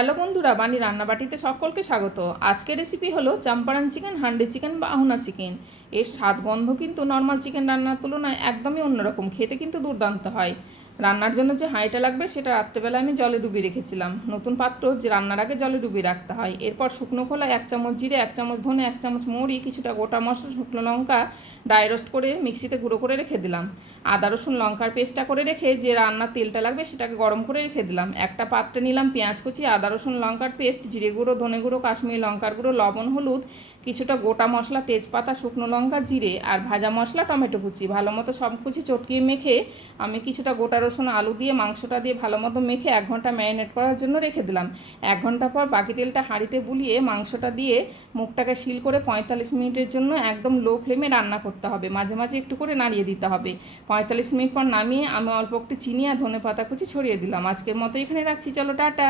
Hello বন্ধুরা বানি রান্নাবাটিতে সকলকে স্বাগত। আজকের রেসিপি হলো চাম্পারান চিকেন, হান্ডি চিকেন বা আহুনা চিকেন। এর স্বাদ গন্ধ কিন্তু নর্মাল চিকেন রান্নার তুলনায় একদমই অন্যরকম, খেতে কিন্তু দুর্দান্ত হয়। রান্নার জন্য যে হাঁড়িটা লাগবে সেটা রাত্রেবেলা আমি জলে ডুবিয়ে রেখেছিলাম। নতুন পাত্র যে রান্নার আগে জলে ডুবিয়ে রাখতে হয়। এরপর শুকনো খোলা এক চামচ জিরে, এক চামচ ধনে, এক চামচ মৌরি, কিছুটা গোটা মশলা, শুকনো লঙ্কা ড্রাই রোস্ট করে মিক্সিতে গুঁড়ো করে রেখে দিলাম। আদা, রসুন, লঙ্কার পেস্টটা করে রেখে যে রান্নার তেলটা লাগবে সেটাকে গরম করে রেখে দিলাম। একটা পাত্রে নিলাম পেঁয়াজ কুচি, আদা, রসুন, লঙ্কার পেস্ট, জিরে গুঁড়ো, ধনে গুঁড়ো, কাশ্মীরি লঙ্কার গুঁড়ো, লবণ, হলুদ, কিছুটা গোটা মশলা, তেজপাতা, শুকনো লঙ্কা, জিরে আর ভাজা মশলা, টমেটো কুচি। ভালো মতো সব কুচি চটকিয়ে মেখে আমি কিছুটা গোটা রসুন, আলু দিয়ে, মাংসটা দিয়ে ভালো মতো মেখে এক ঘণ্টা ম্যারিনেট করার জন্য রেখে দিলাম। এক ঘণ্টা পর বাকি তেলটা হাঁড়িতে বুলিয়ে মাংসটা দিয়ে মুখটাকে শিল করে পঁয়তাল্লিশ মিনিটের জন্য একদম লো ফ্লেমে রান্না করতে হবে। মাঝে মাঝে একটু করে নাড়িয়ে দিতে হবে। পঁয়তাল্লিশ মিনিট পর নামিয়ে আমি অল্প একটু চিনি আর ধনে পাতা কুচি ছড়িয়ে দিলাম। আজকের মতো এখানে রাখছি। চলো, টাটা।